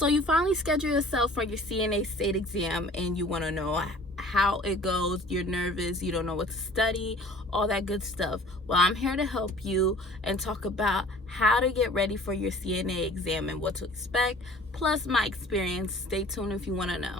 So you finally schedule yourself for your CNA state exam and you want to know how it goes. You're nervous, you don't know what to study, all that good stuff. Well, I'm here to help you and talk about how to get ready for your CNA exam and what to expect, plus my experience. Stay tuned if you want to know.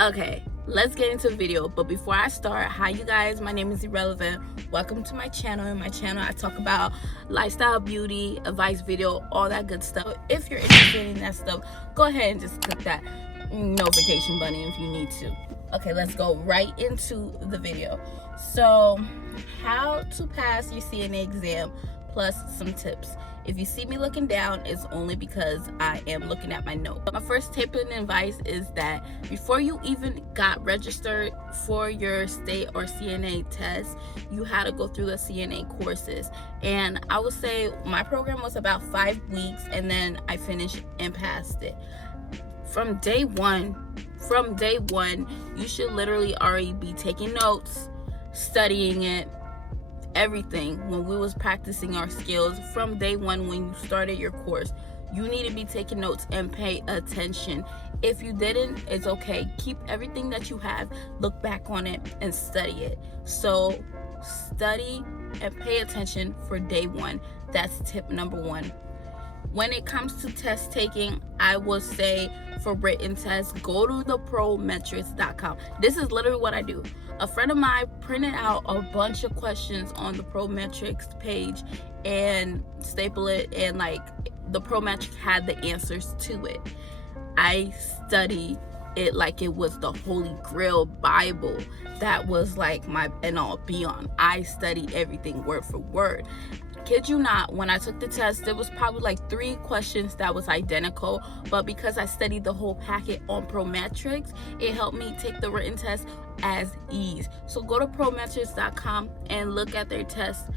Okay, let's get into the video. But before I start, hi you guys, my name is Irrelevant. Welcome to my channel. In my channel I talk about lifestyle, beauty, advice video, all that good stuff. If you're interested in that stuff, go ahead and just click that notification button if you need to. Okay, let's go right into the video. So how to pass your CNA exam plus some tips. If you see me looking down, it's only because I am looking at my note. My first tip and advice is that before you even got registered for your state or CNA test, you had to go through the CNA courses. And I would say my program was about 5 weeks, and then I finished and passed it. From day one, you should literally already be taking notes, studying it, everything. When we was practicing our skills from day one, when you started your course, you need to be taking notes and pay attention. If you didn't, it's okay. Keep everything that you have, look back on it and study it. So study and pay attention for day one. That's tip number one. When it comes to test taking, I would say for written tests, go to the prometrics.com. This is literally what I do. A friend of mine printed out a bunch of questions on the Prometrics page and stapled it, and like the Prometrics had the answers to it. I studied it like it was the Holy Grail Bible. That was like my and all beyond. I studied everything word for word. Kid you not, when I took the test, there was probably like 3 questions that was identical, but because I studied the whole packet on Prometrics, it helped me take the written test as ease. So go to prometrics.com and look at their test,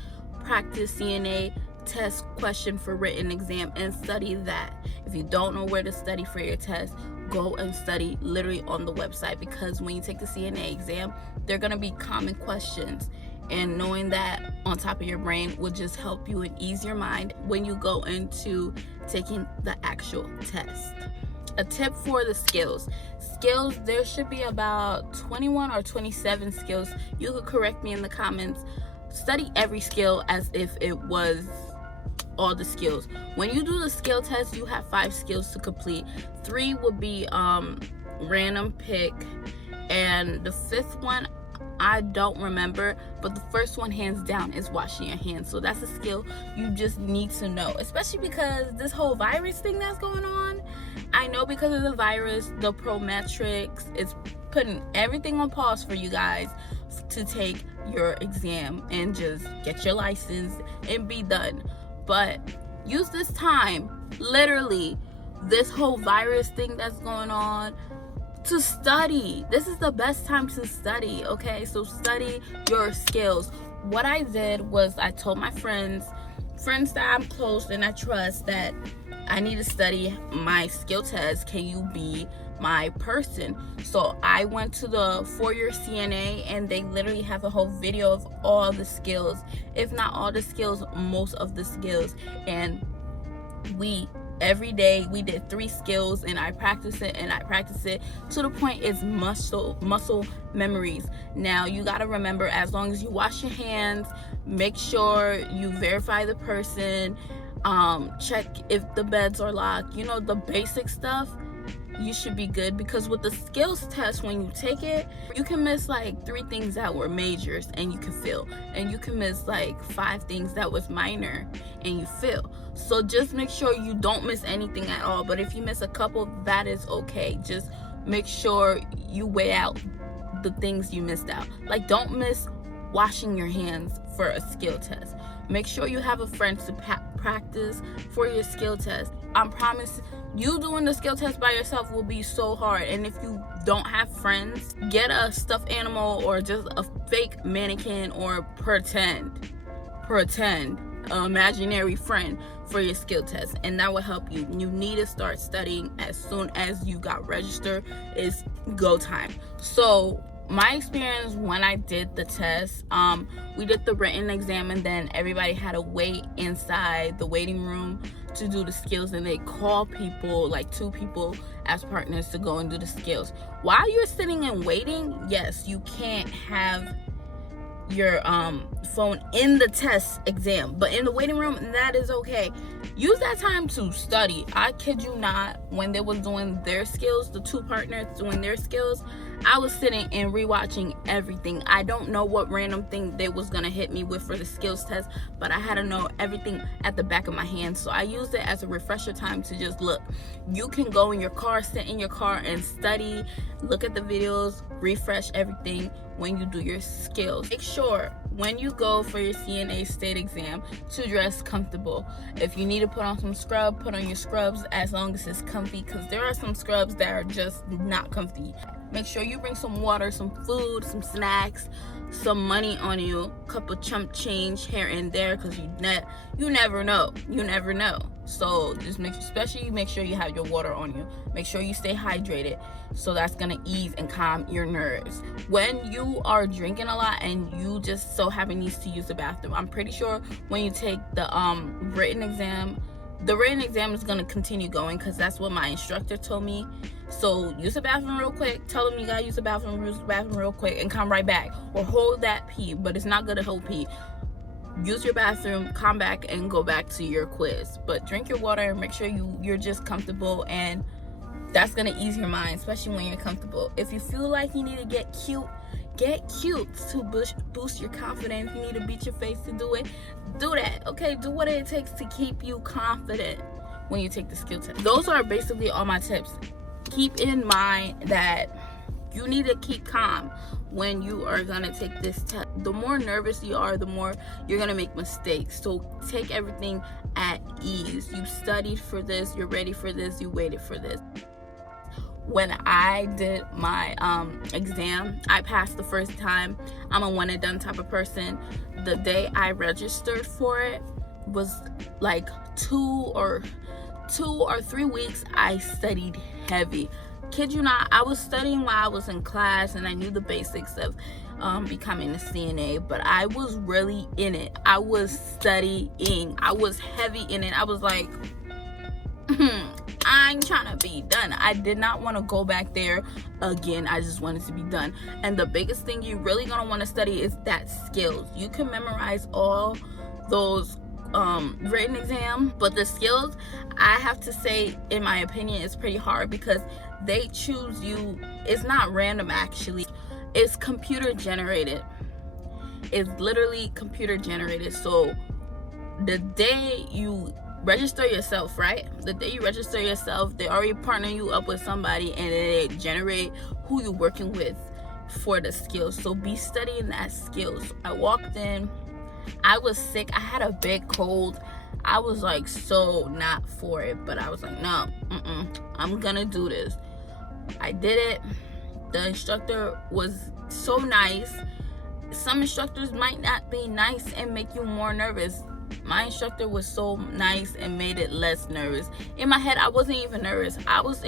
practice CNA test question for written exam and study that. If you don't know where to study for your test, go and study literally on the website, because when you take the CNA exam, they're going to be common questions. And knowing that on top of your brain will just help you and ease your mind when you go into taking the actual test. A tip for the skills. There should be about 21 or 27 skills. You could correct me in the comments. Study every skill as if it was all the skills. When you do the skill test, you have 5 skills to complete. 3 would be random pick, and the 5th one I don't remember, but the first one hands down is washing your hands. So that's a skill you just need to know, especially because this whole virus thing that's going on. I know because of the virus, the Prometrics is putting everything on pause for you guys to take your exam and just get your license and be done. But use this time, literally this whole virus thing that's going on, to study. This is the best time to study, okay? So study your skills. What I did was I told my friends that I'm close and I trust, that I need to study my skill test. Can you be my person? So I went to the For Your CNA, and they literally have a whole video of all the skills, if not all the skills, most of the skills. And every day we did 3 skills, and I practice it to the point it's muscle memories. Now you got to remember, as long as you wash your hands, make sure you verify the person, check if the beds are locked, you know, the basic stuff, you should be good. Because with the skills test, when you take it, you can miss like 3 things that were majors and you can fail, and you can miss like 5 things that was minor and you fail. So just make sure you don't miss anything at all. But if you miss a couple, that is okay. Just make sure you weigh out the things you missed out. Like, don't miss washing your hands for a skill test. Make sure you have a friend to practice for your skill test. I promise you, doing the skill test by yourself will be so hard. And if you don't have friends, get a stuffed animal or just a fake mannequin, or pretend an imaginary friend for your skill test, and that will help you. You need to start studying as soon as you got registered. Is go time. So my experience when I did the test, we did the written exam, and then everybody had to wait inside the waiting room to do the skills, and they call people, like 2 people as partners, to go and do the skills. While you're sitting and waiting, yes, you can't have your phone in the test exam, but in the waiting room, that is okay. Use that time to study. I kid you not, when they was doing their skills, the 2 partners doing their skills, I was sitting and rewatching everything. I don't know what random thing they was gonna hit me with for the skills test, but I had to know everything at the back of my hand. So I used it as a refresher time to just look. You can go in your car, sit in your car and study, look at the videos, refresh everything when you do your skills. Make sure when you go for your CNA state exam to dress comfortable. If you need to put on some scrub, put on your scrubs as long as it's comfy, because there are some scrubs that are just not comfy. Make sure you bring some water, some food, some snacks, some money on you, a couple chump change here and there, because you never know. So just especially make sure you have your water on you. Make sure you stay hydrated, so that's gonna ease and calm your nerves. When you are drinking a lot and you just so happen needs to use the bathroom, I'm pretty sure when you take the written exam, the written exam is going to continue going, because that's what my instructor told me. So use the bathroom real quick, tell them you gotta use the bathroom real quick, and come right back, or hold that pee. But it's not good to hold pee. Use your bathroom, come back, and go back to your quiz. But drink your water and make sure you're just comfortable, and that's gonna ease your mind, especially when you're comfortable. If you feel like you need to get cute to boost your confidence. You need to beat your face to do it, do that. Okay, do what it takes to keep you confident when you take the skill test. Those are basically all my tips. Keep in mind that you need to keep calm when you are gonna take this test. The more nervous you are, the more you're gonna make mistakes. So take everything at ease. You studied for this, you're ready for this, you waited for this. When I did my exam, I passed the first time. I'm a one and done type of person. The day I registered for it was like 2 or 3 weeks. I studied heavy. Kid you not, I was studying while I was in class, and I knew the basics of becoming a CNA, but I was really in it. I was studying. I was heavy in it. I was like, I'm trying to be done. I did not want to go back there again. I just wanted to be done. And the biggest thing you really gonna want to study is that skills. You can memorize all those written exam, but the skills, I have to say, in my opinion, is pretty hard, because they choose you. It's not random, actually. It's computer generated. It's literally computer generated. So the day you register yourself, right? The day you register yourself, they already partner you up with somebody, and they generate who you're working with for the skills. So be studying that skills. I walked in, I was sick. I had a big cold. I was like so not for it, but I was like, no, I'm gonna do this. I did it. The instructor was so nice. Some instructors might not be nice and make you more nervous. My instructor was so nice and made it less nervous. In my head, I wasn't even nervous. I was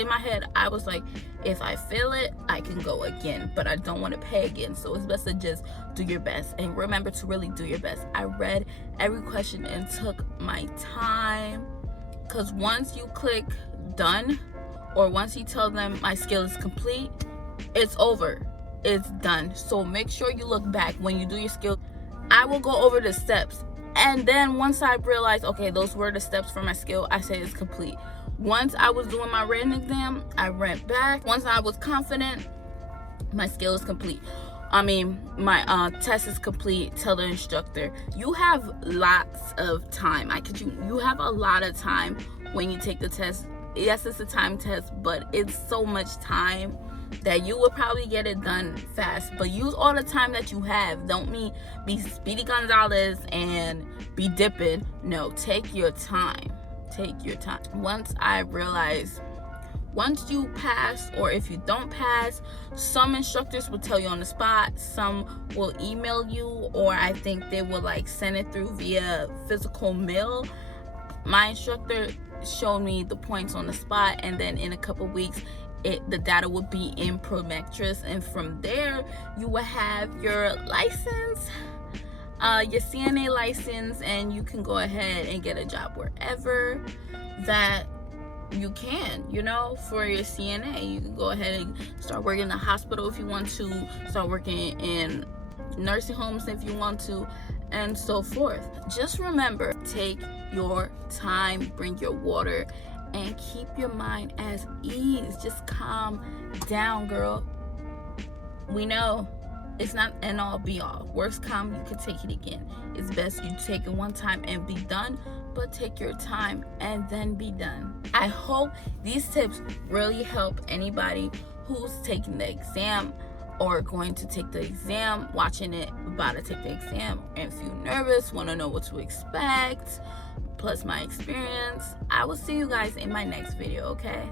like, if I fail it, I can go again, but I don't want to pay again. So it's best to just do your best, and remember to really do your best. I read every question and took my time, because once you click done, or once you tell them my skill is complete, it's over. It's done. So make sure you look back when you do your skill. I will go over the steps. And then once I realized, okay, those were the steps for my skill, I said it's complete. Once I was doing my written exam, I went back. Once I was confident, my skill is complete. My test is complete. Tell the instructor. You have lots of time. You have a lot of time when you take the test. Yes, it's a time test, but it's so much time that you will probably get it done fast. But use all the time that you have. Don't be Speedy Gonzalez and be dipping. No, take your time. Take your time. Once I realized Once you pass, or if you don't pass, some instructors will tell you on the spot, some will email you, or I think they will like send it through via physical mail. My instructor showed me the points on the spot, and then in a couple weeks the data would be in Prometrics, and from there you will have your license, your CNA license, and you can go ahead and get a job wherever that you can, you know, for your CNA. You can go ahead and start working in the hospital if you want to, start working in nursing homes if you want to, and so forth. Just remember, take your time, bring your water, and keep your mind at ease. Just calm down, girl. We know it's not an all be all. Worst come, you can take it again. It's best you take it one time and be done, but take your time and then be done. I hope these tips really help anybody who's taking the exam or going to take the exam, watching it, about to take the exam, and feel nervous, want to know what to expect, plus my experience. I will see you guys in my next video, okay?